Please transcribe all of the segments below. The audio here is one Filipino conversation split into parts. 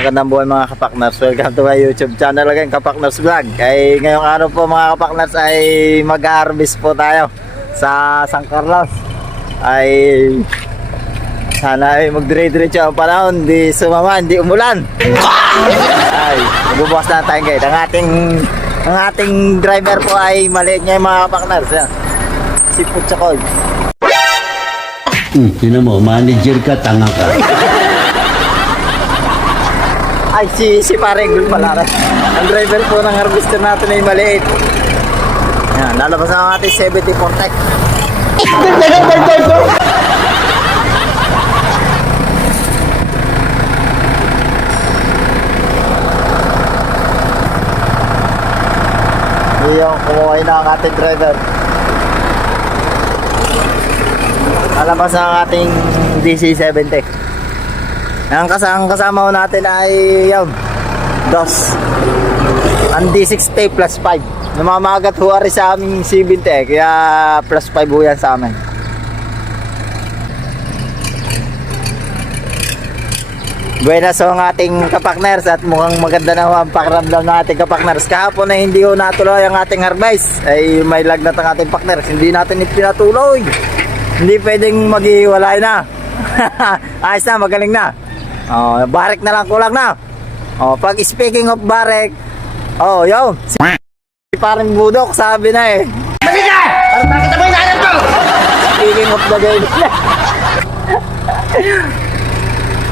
magandang buhay mga kapakners. Welcome to my YouTube channel again, Kapakners Vlog. Ay ngayong araw po mga kapakners ay mag-harvest po tayo sa San Carlos. Ay sana ay magdire-diretso ang panahon, di sumama, hindi umulan. Ay magbubukas na tayo guys. Ang ating driver po ay maliit niya mga kapakners. Yan. Si Putsakoy. Tinan mo, manager ka, tanga ka. Ay, si Paregul pala. Ang driver po ng harvester natin ay maliit. Yan, lalabas na ang ating 74 Tech. Yung kumuhay na ang ating driver. Lalabas na ang ating DC-70. Ang kasama ko natin ay yun, DOS. Ang D60 plus 5. Namamagat huwari sa aming 70 kaya plus 5 ho yan sa amin. Buenas ho ang ating kapakners at mukhang maganda na ho ang pakiramdam ng ating kapakners. Kahapon na hindi ho natuloy ang ating harvest ay may lagnat ang ating pakners. Hindi natin ipinatuloy. Hindi pwedeng maghiwalay na. Ayos na, magaling na. Oh, barek na lang, kulang na. Oh, pag speaking of barek, oh, yo. Si parang budok, sabi na eh. Maliga! Bakit mo inaanap to? Speaking of the game.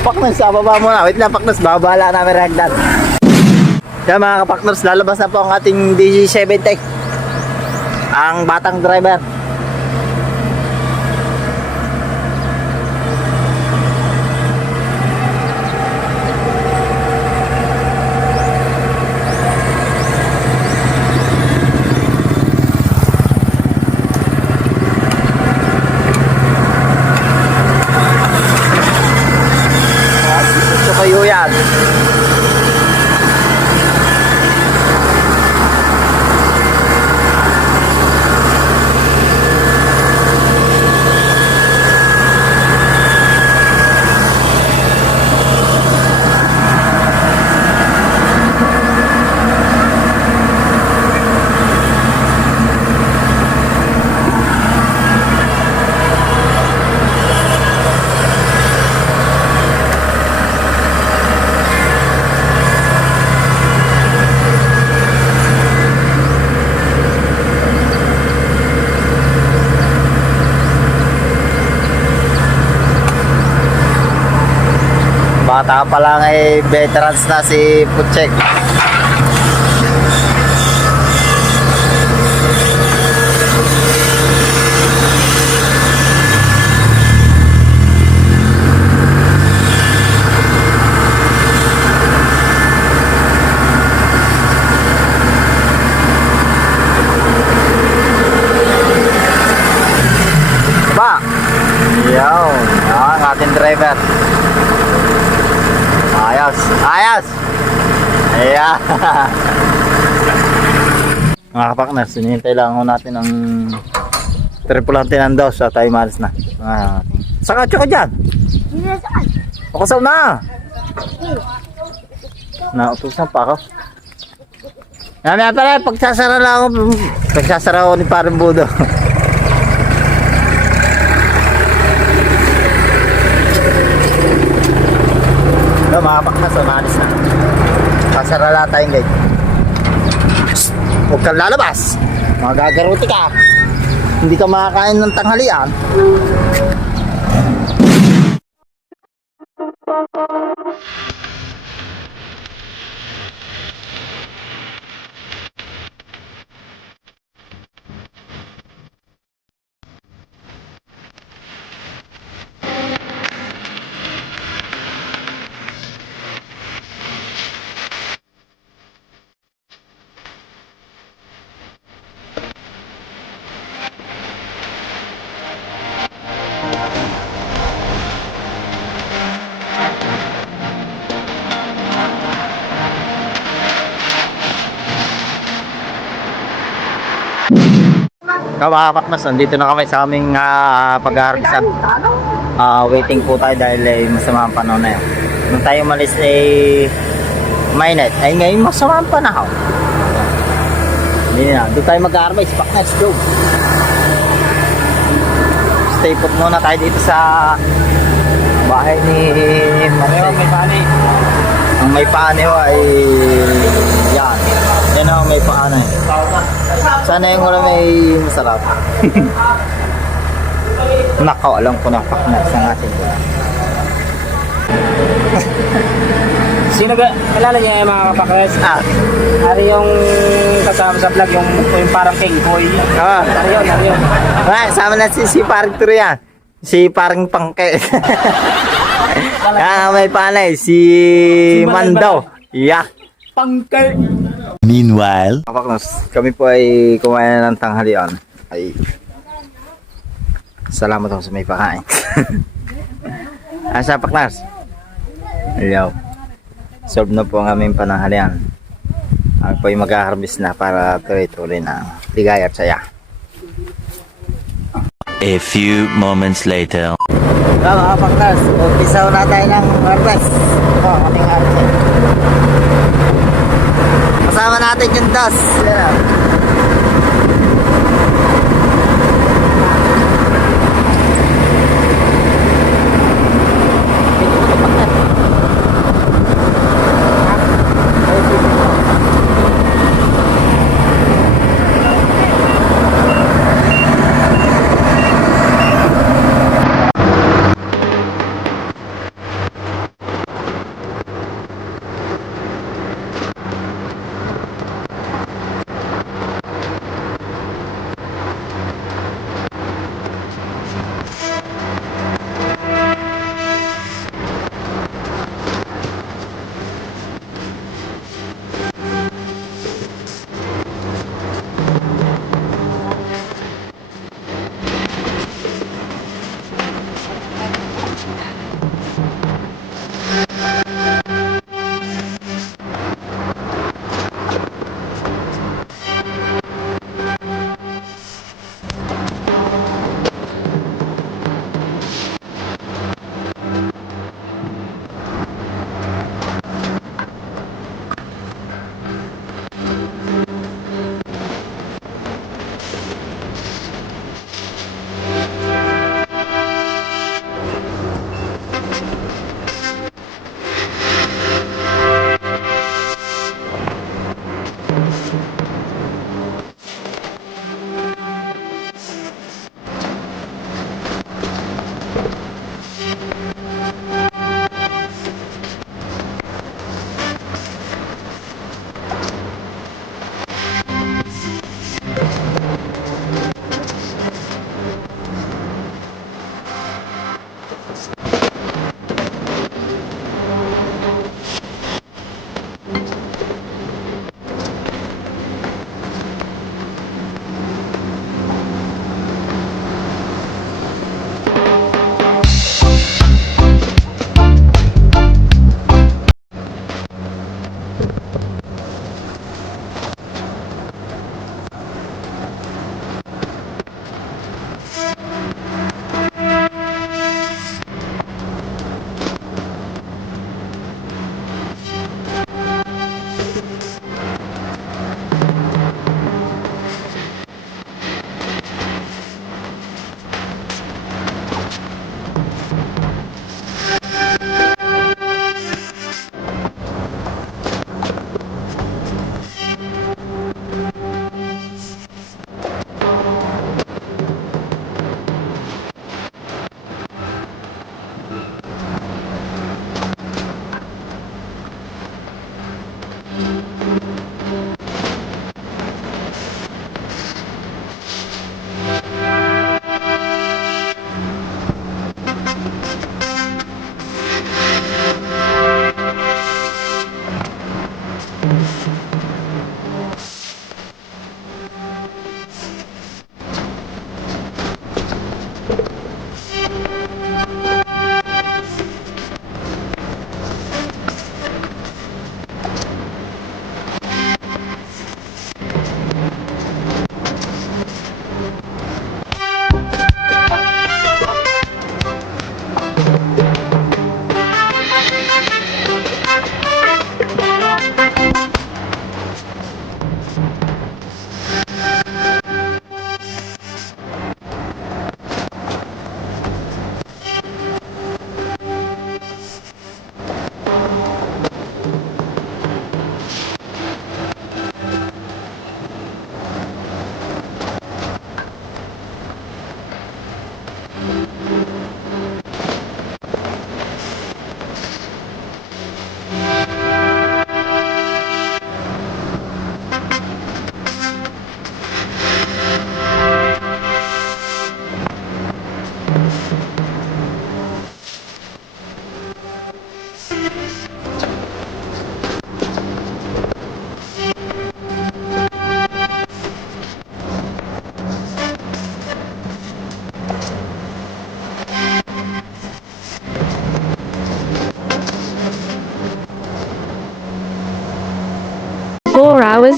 Paknas, baba muna. Wait lang, Paknas, babala namin ragdan. Kaya mga kapakners, lalabas na po ang ating DC-70. Ang batang driver. Kayo yan. Bata pa lang ay veterans na si Putchek. Ba? Yaw, ang ating driver. Ayos, ayos. Ayan. Mga kapakners, sinihintay lang ako natin ang tripulante ng DOS at tayo malis na. Saan ka dyan? Pakusaw na. Nautusan pa ako. Mamaya pala, pagsasara lang ako. Pagsasara ako ni Parang Budo. Mga paknas, umalis na. Pasarala tayong guys. Huwag kang lalabas. Magagaruti ka. Hindi ka makakain ng tanghalian. Mga kapakmas, nandito na kami sa aming pag-harvestan. Waiting po tayo dahil masama ang panahon na yun. Nung tayo malis ay mainit. Ay ngayon masama ang panahon. Hindi na. Doon tayo mag-harvest. Partners, go. Stay put muna tayo dito sa bahay ni Mario. May pani. Ang may pani ho ay yan. Yan ho, may pani. Sana yung ulam ay masarap. Nako, alam ko na partners ang ating ulam. Sino ba? Alala niya yung mga kapakres? Ari yung kasama sa vlog, yung parang king boy. Ari yun. Sama na si parang turo yan. Si parang pangke. May panay. Si Mandaw. Yeah. Pangke! Meanwhile, Kapaknos, kami po ay kumain ng tanghalian. Ay, salamat ako sa may pakain. Asa Paknas? Hello. Solve na po ang aming pananghalian. Ang po ay mag-harvest na para tuloy-tuloy na ligaya at saya. A few moments later. Mga Paknas, umpisaw na tayo ng harvest. Ito ang aming harvest. Kasama natin yung dos. Yan.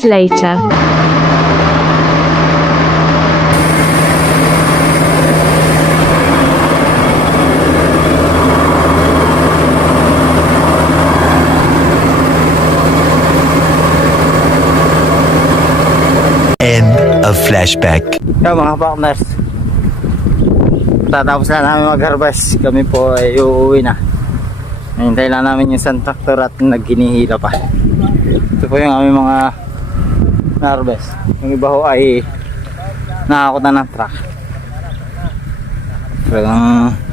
hours later. End of flashback. Yo mga partners, tatapos na namin mag-harvest. Kami po ay uuwi na. Hintay lang namin yung isang tractor at nagginihila pa. Ito po yung aming mga na-harvest. Yung iba ho ay nakakot na ng truck. Talagang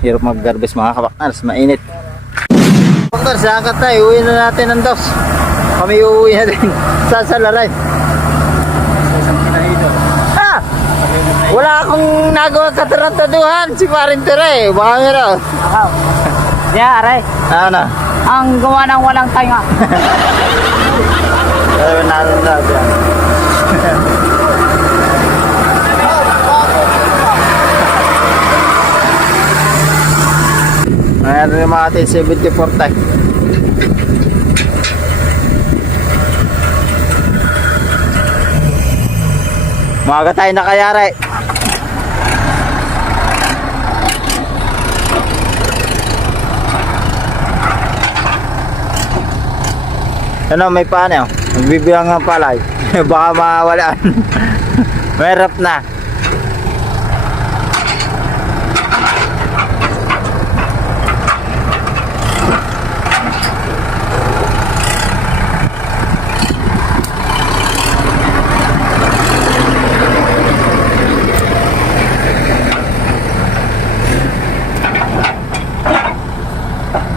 hirap mag-harvest mga kapaknars, mainit. Partners, sakat tayo, uwi na natin ng dos. Kami uuwi na din sa Salaray. Wala akong nagawa katarantaduhan si Parintere. Baka meron. Ako. Yeah, aray. Ano? Ang gawa ng walang tainga. Sabi natin dati. Mayroon yung mga ating 74 tayo. Maaga tayo nakayari. Ano, may paano? Magbibilang ng palay. Baka mawalaan. Mahirap na.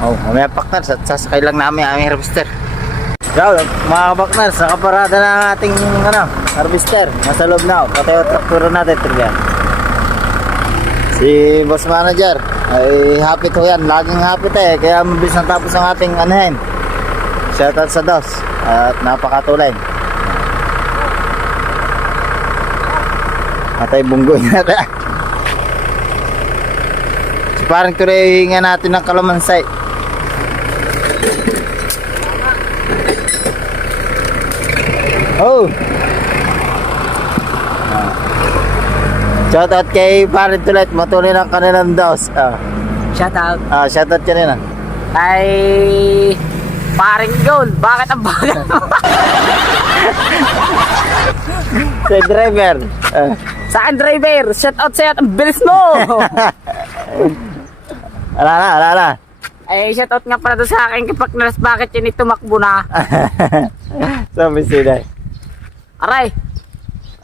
Oh, mamaya partners at sasakay lang namin ang aming harvester. Yo, mga partners, nakaparada na ang ating harvester. Nasa loob na, pati yung traktura natin, Trigan. Si boss manager ay happy to yan, laging happy tayo, kaya mabilis natapos ang ating anahin. Shoutout sa DOS at napakatulay. Atay bunggoy natin. Si parang tuloy nga natin ng kalamansay. Oh! Shoutout kay Parent Tulet, matuloy ng kanilang DOS. Shout out. Shoutout ka rin Kay Paring Gold. Bakit ang bagal mo? Sa driver. Sa akin driver. Shout out sa'yo at ang bilis mo. Ala na. Ay, shout out nga pala doon sa akin kapag nalas bakit yun tumakbo na. Sabi sila. Aray.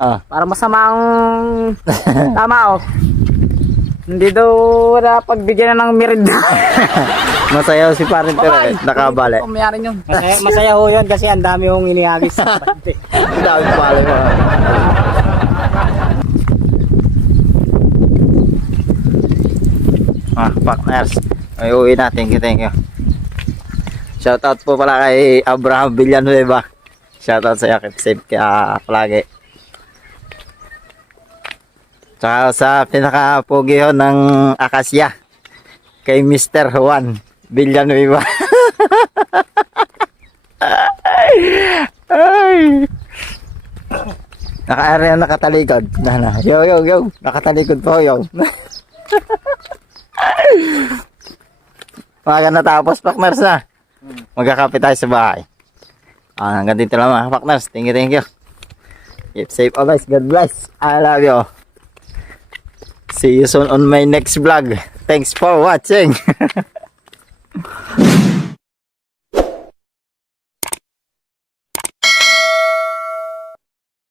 Para masamang tama oh. Hindi daw wala pagbigyan na ng merinda. Masayaw si Parent Tulet, nakabali. Kumayarin yun. Masaya ho yun kasi ang dami hong iniagis. Ang dami pala mo. Partners, ay uwi na. Thank you. Shoutout po pala kay Abraham Villanueva. Shoutout sa iyo, keep safe ka palagi. Tsaka sa pinaka-pogi ho ng Akasya, kay Mr. Juan Villanueva. Ay. Naka-area nakatalikod. Yo. Nakatalikod po yo. Maga natapos, partners na. Magkakape tayo sa bahay. Hanggang dito lang mga partners. Thank you. Keep safe always. God bless. I love you. See you soon on my next vlog. Thanks for watching.